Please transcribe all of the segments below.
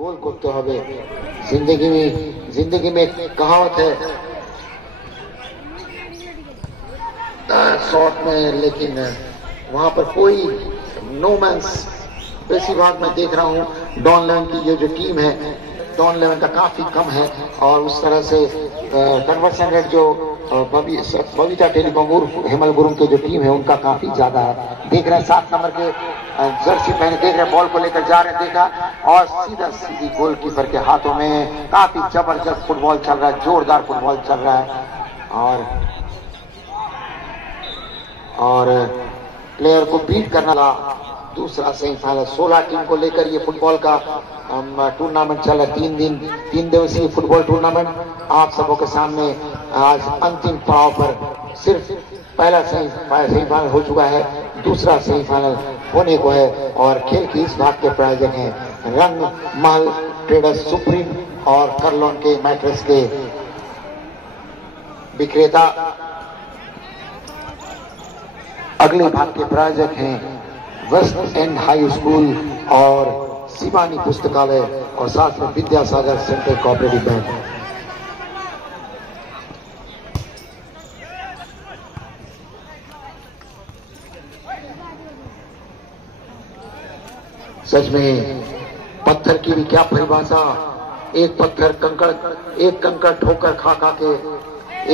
गोल करते হবে जिंदगी में एक कहावत है शॉट में, लेकिन वहां पर कोई नो मैंस। इसी भाग में देख रहा हूं डॉन लेवन की ये जो टीम है, डॉन लेवन का काफी कम है और उस तरह से कन्वर्सन रेट जो बबीता टेलीकॉम उर्फ हेमल गुरुंग के जो टीम है उनका काफी ज्यादा है। देख रहे हैं 7 नंबर के जर्सी पहने, देख रहे हैं बॉल को लेकर जा रहे हैं, देखा और सीधी गोलकीपर के हाथों में। काफी जबरदस्त फुटबॉल चल रहा है, जोरदार फुटबॉल चल रहा है और प्लेयर को बीट करना ला। दूसरा सेमीफाइनल 16 टीम को लेकर ये फुटबॉल का टूर्नामेंट चल रहा है। 3 दिवसीय फुटबॉल टूर्नामेंट आप सबों के सामने आज अंतिम पड़ाव पर सिर्फ पहला सेमीफाइनल हो चुका है, दूसरा सेमीफाइनल होने को है और खेल की इस भाग के प्रायोजक हैं रंग महल ट्रेडर्स सुप्रीम और करलोन के मैट्रेस के विक्रेता। अगले भाग के प्रायोजक हैं वेस्ट एंड हाई स्कूल और शिवानी पुस्तकालय और साथ में विद्यासागर सेंट्रल कोऑपरेटिव बैंक। सच में पत्थर की भी क्या परिभाषा। एक कंकड़ ठोकर खा के,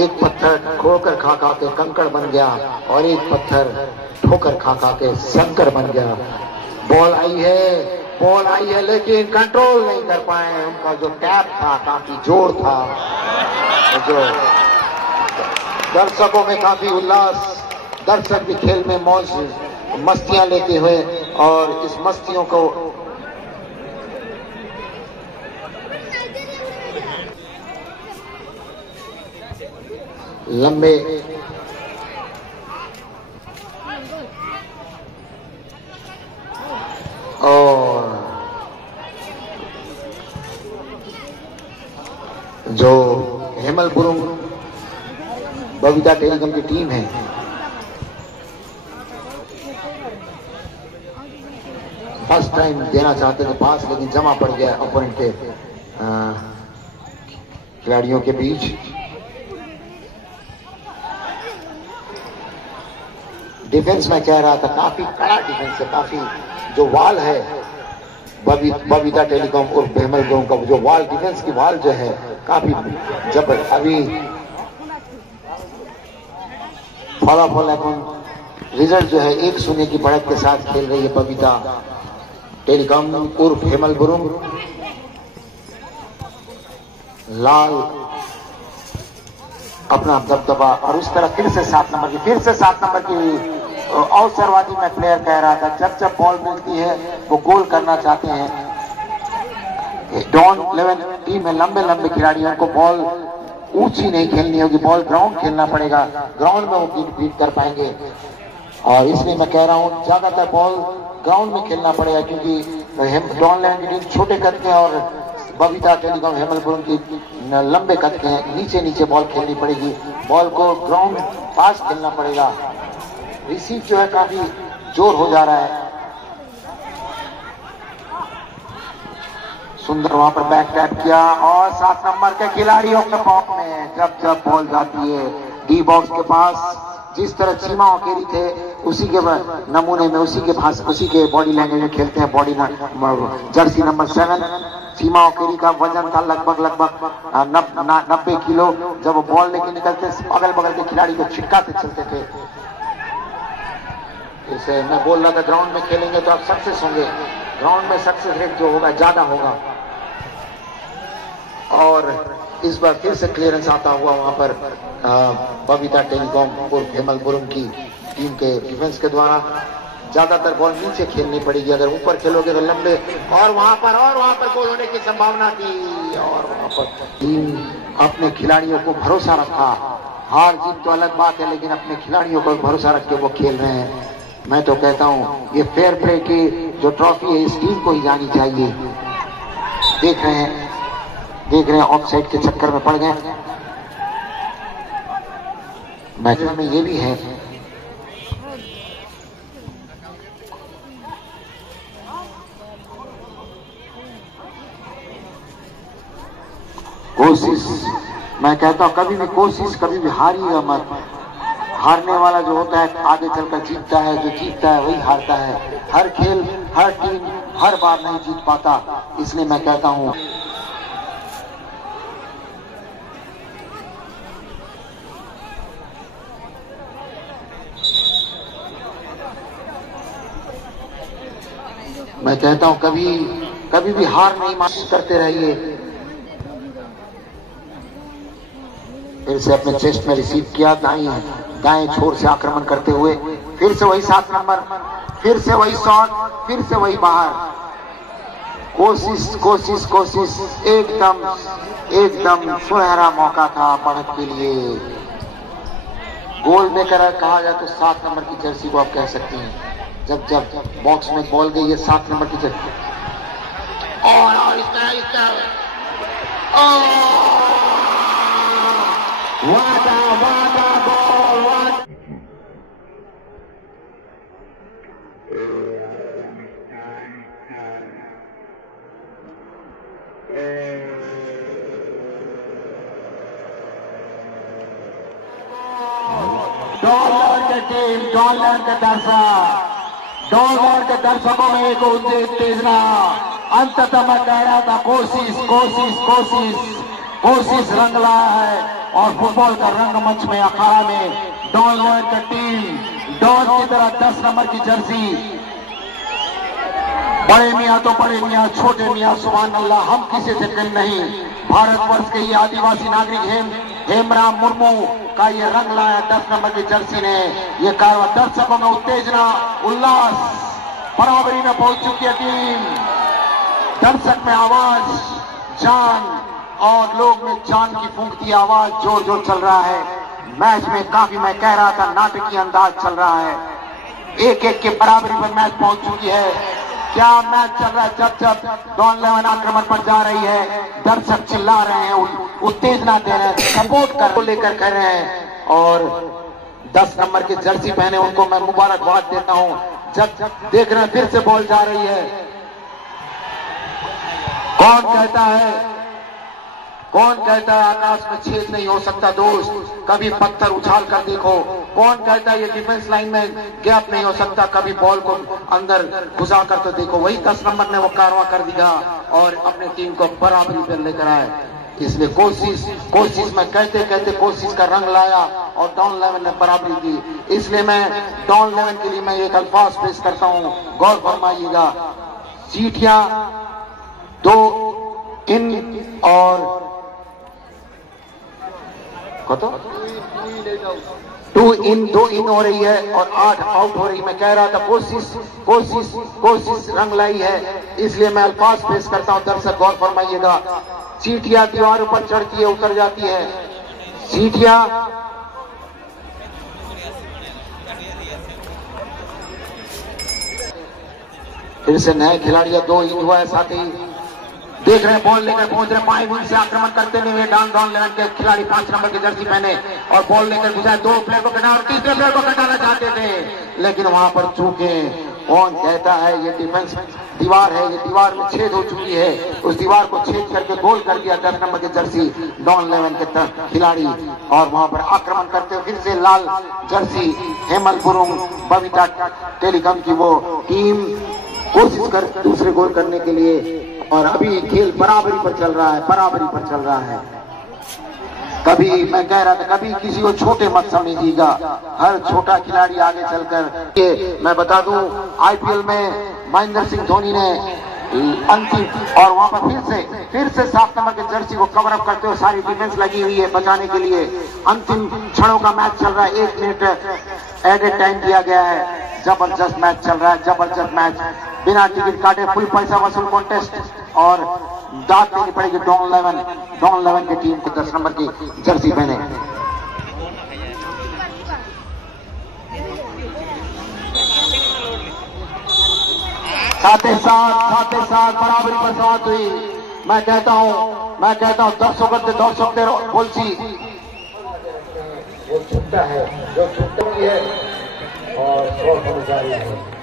एक पत्थर खोकर खा के कंकड़ बन गया और एक पत्थर ठोकर खा के शंकर बन गया। बॉल आई है लेकिन कंट्रोल नहीं कर पाए। उनका जो टैप था काफी जोर था, जो दर्शकों में काफी उल्लास, दर्शक भी खेल में मौज मस्तियां लेते हुए और इस मस्तियों को लंबे और जो हेमल गुरुंग बबीता टेलीकॉम की टीम है, फर्स्ट टाइम देना चाहते थे पास, लेकिन जमा पड़ गया ओपोनेंट के खिलाड़ियों के बीच। डिफेंस में कह रहा था काफी कड़ा डिफेंस है, काफी जो वाल है बबीता टेलीकॉम और हेमल गुरुंग का जो वाल, डिफेंस की वाल जो है काफी जब अभी फॉलोअप रिजल्ट जो है 1-0 की बढ़त के साथ खेल रही है बबीता टेलीकॉम उर्फ हेमल गुरुंग। लाल अपना दबदबा और उस तरह फिर से 7 नंबर की अवसरवादी में प्लेयर कह रहा था जब बॉल मिलती है वो गोल करना चाहते हैं। डॉन 11 टीम में लंबे खिलाड़ियों को बॉल ऊंची नहीं खेलनी होगी, बॉल ग्राउंड खेलना पड़ेगा, ग्राउंड में वो बीट कर पाएंगे। और इसलिए मैं कह रहा हूं ज्यादातर बॉल ग्राउंड में खेलना पड़ेगा, क्योंकि डॉन 11 की टीम छोटे कद के और बबीता टेलीकॉम हेमल गुरुंग की लंबे कद के हैं, नीचे बॉल खेलनी पड़ेगी, बॉल को ग्राउंड पास खेलना पड़ेगा। रिसीव जो है काफी जोर हो जा रहा है। सुंदर वहां पर बैक टैप किया और 7 नंबर के खिलाड़ियों के पॉक में जब बॉल जाती है डी बॉक्स के पास, जिस तरह चीमा ओकेरी थे उसी के नमूने में, उसी के बॉडी लैंग्वेज में खेलते हैं। जर्सी नंबर 7 चीमा ओकेरी का वजन था लगभग 90 किलो। जब वो बॉल लेके निकलते अगल बगल के खिलाड़ी को छिटकाते चलते थे। इसे मैं बोल रहा था ग्राउंड में खेलेंगे तो आप सक्सेस होंगे, ग्राउंड में सक्सेस रेट जो होगा ज्यादा होगा। और इस बार फिर से क्लियरेंस आता हुआ वहां पर बबीता टेलीकॉम और हेमल गुरुंग की टीम के डिफेंस के द्वारा ज्यादातर बॉल नीचे खेलनी पड़ेगी, अगर ऊपर खेलोगे तो लंबे। और वहां पर गोल होने की संभावना थी और वहां पर टीम अपने खिलाड़ियों को भरोसा रखा। हार जीत तो अलग बात है, लेकिन अपने खिलाड़ियों को भरोसा रख के वो खेल रहे हैं। मैं तो कहता हूं ये फेयर प्ले की जो ट्रॉफी है इस टीम को ही जानी चाहिए। देख रहे हैं ऑफसाइड के चक्कर में पड़ गए। मैच में ये भी है कोशिश, मैं कहता हूँ कभी भी कोशिश, कभी भी हारिएगा मत। हारने वाला जो होता है आगे चलकर जीतता है, जो जीतता है वही हारता है। हर खेल, हर टीम हर बार नहीं जीत पाता, इसलिए मैं कहता हूँ कभी भी हार नहीं महसूस करते रहिए। फिर से अपने चेस्ट में रिसीव किया, दाएं छोर से आक्रमण करते हुए, फिर से वही 7 नंबर, फिर से वही शॉट, फिर से वही बाहर। कोशिश कोशिश कोशिश, एकदम सुनहरा मौका था बढ़त के लिए। गोल मेकर कहा जाए तो 7 नंबर की जर्सी को आप कह सकते हैं। जब बॉक्स में बॉल गई है 7 नंबर की जर्सी, और इस तरह वादा गोल। डॉलर के दर्शकों में एक उत्तेजना। अंततः मैं कह रहा था कोशिश रंग लाया है, और फुटबॉल का रंगमंच में अखाड़ा में डॉन लॉयर का टीम डॉन की तरह 10 नंबर की जर्सी। बड़े मियाँ तो बड़े मियाँ, छोटे मियाँ सुभान अल्लाह, हम किसी से कम नहीं। भारतवर्ष के ये आदिवासी नागरिक हेमराम मुर्मू का ये रंग लाया 10 नंबर की जर्सी ने। ये कारवा दर्शकों में उत्तेजना, उल्लास, बराबरी में पहुंच चुकी है टीम। दर्शक में आवाज, जान, और लोग में जान की फूंकती आवाज जोर चल रहा है। मैच में काफी, मैं कह रहा था, नाटकीय अंदाज चल रहा है। 1-1 के बराबरी पर मैच पहुंच चुकी है। क्या मैच चल रहा है? जब डॉन इलेवन आक्रमण पर जा रही है, दर्शक चिल्ला रहे हैं, उत्तेजना दे रहे हैं, सपोर्ट लेकर कर रहे हैं, और 10 नंबर की जर्सी पहने उनको मैं मुबारकबाद देता हूं। जब देख रहे हैं फिर से बॉल जा रही है। कौन कहता है आकाश में छेद नहीं हो सकता दोस्त? कभी पत्थर उछाल कर देखो। कौन कहता है ये डिफेंस लाइन में गैप नहीं हो सकता? कभी बॉल को अंदर घुसा कर तो देखो। वही 10 नंबर ने वो कारवा कर दिया और अपनी टीम को बराबरी पर लेकर आए। इसलिए कोशिश में कहते कोशिश का रंग लाया और डॉन इलेवन ने बराबरी दी। इसलिए मैं डॉन इलेवन के लिए मैं एक अल्फाज पेश करता हूं, गौर फरमाइएगा। सीटियां 2 इन और 2 इन हो रही है और 8 आउट हो रही। मैं कह रहा था कोशिश रंग लाई है, इसलिए मैं अल्फाज पेश करता हूं, दर्शक गौर फरमाइएगा। सीटियां दीवारों पर चढ़ती है, उतर जाती है। सीटियां फिर से नए खिलाड़ी 2 इन हुआ है। साथ ही देख रहे हैं बॉल लेकर पहुंच रहे, बाएं विंग से आक्रमण करते हुए डॉन इलेवन के खिलाड़ी 5 नंबर की जर्सी पहने और बॉल लेकर घुसाए। 2 प्लेयर को कटा और तीसरे प्लेयर को कटाना चाहते थे, लेकिन वहां पर चूके। कौन कहता है ये डिफेंस दीवार है? ये दीवार में छेद हो चुकी है। उस दीवार को छेद करके गोल कर दिया 10 नंबर की जर्सी डॉन इलेवन के खिलाड़ी, और वहां पर आक्रमण करते हुए फिर से लाल जर्सी हेमलपुरम बबीता टेलीकॉम की वो टीम कोशिश कर दूसरे गोल करने के लिए। और अभी खेल बराबरी पर चल रहा है। कभी मैं कह रहा था कभी किसी को छोटे मत समझिएगा, हर छोटा खिलाड़ी आगे चलकर। ये मैं बता दूं, आईपीएल में महेंद्र सिंह धोनी ने अंतिम, और वहां पर फिर से 7 नंबर की जर्सी को कवर अप करते हुए सारी डिफेंस लगी हुई है बचाने के लिए। अंतिम क्षणों का मैच चल रहा है, 1 मिनट एडेड टाइम दिया गया है। जबरदस्त मैच चल रहा है, जबरदस्त मैच। बिना टिकट काटे फुल पैसा वसूल कॉन्टेस्ट, और दाद देनी पड़ेगी डॉन इलेवन की टीम को 10 नंबर की जर्सी पहने। साथ ही साथ बराबरी पर समाप्त हुई। मैं कहता हूं दर्शक बोलसी वो छुट्टा है, जो छुट्टी है और शॉट जारी है।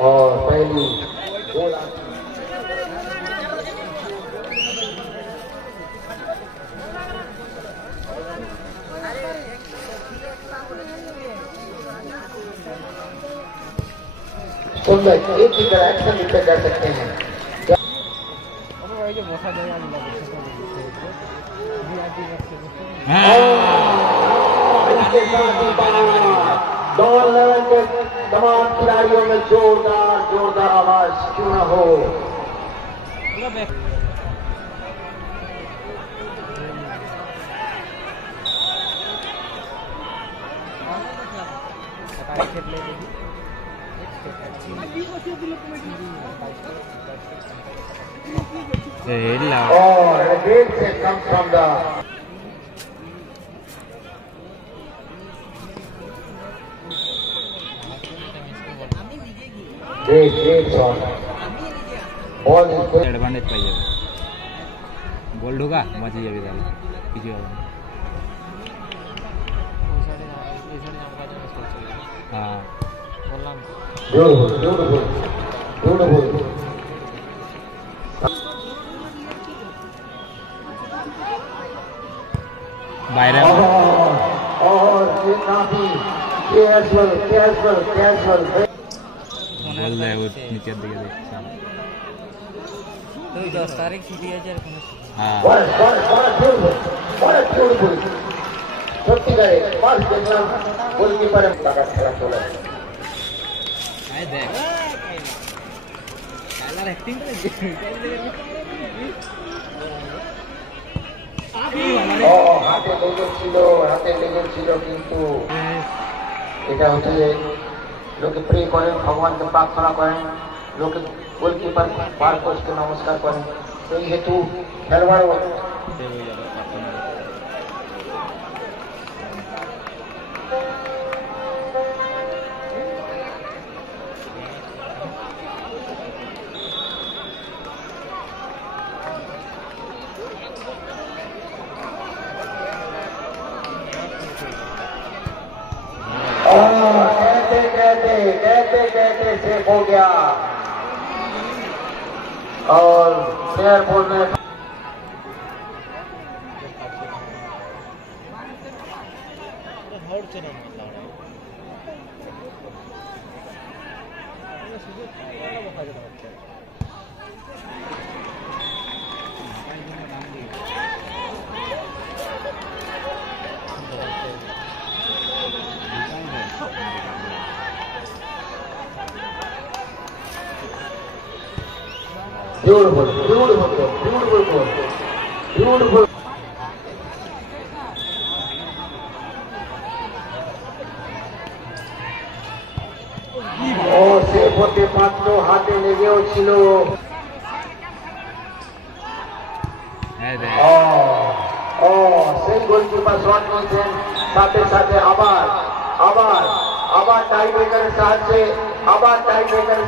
और पहली गोल सुंदर एक ही तरह एक्शन लिखे कर सकते हैं। इसके साथ ही डॉन लेवल के तमाम खिलाड़ियों में जोरदार आवाज क्यों न हो। और गेट से come from the great shot ball is good advantage पाई जाবে গোল ঢোকা বাঁচিয়ে যাবে তাহলে কিছু হবে না। হ্যাঁ বললাম beautiful বাইরে और ये काफी कैजुअल বল দেয় ও নিচের দিকে দেখছে তুই 10 তারিখ ছুটি আছে আর কোনো হ্যাঁ beautiful সত্যি করে পাস দেখলাম গোলকিপার টাকা খেলা চলে আয় দেখ খেলার অ্যাক্টিং করে হাতে লেগেছিল কিন্তু এটা হচ্ছে লোকে প্রে করেন ভগবানকে প্রার্থনা করেন লোকে গোলকিপার বার কোচকে নমস্কার করেন সেই হেতু খেলোয়াড় कहते सेफ हो गया और प्लेयर बोल में beautiful ও সেফ হতে পারত হাতে লেগেও ছিল সেই গোলকিপার শট নিয়েছেন সাথে সাথে আবার টাই ব্রেকারের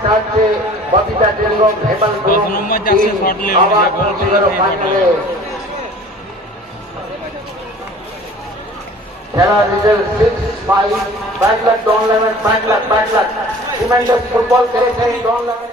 সাহায্যে ববিতা টেলিকম হেমল আবার পৌঁছে ফাইনালে খেলা result 6-5 bad luck Don Lemon bad luck tremendous football খেলেছেন ডন লেমন।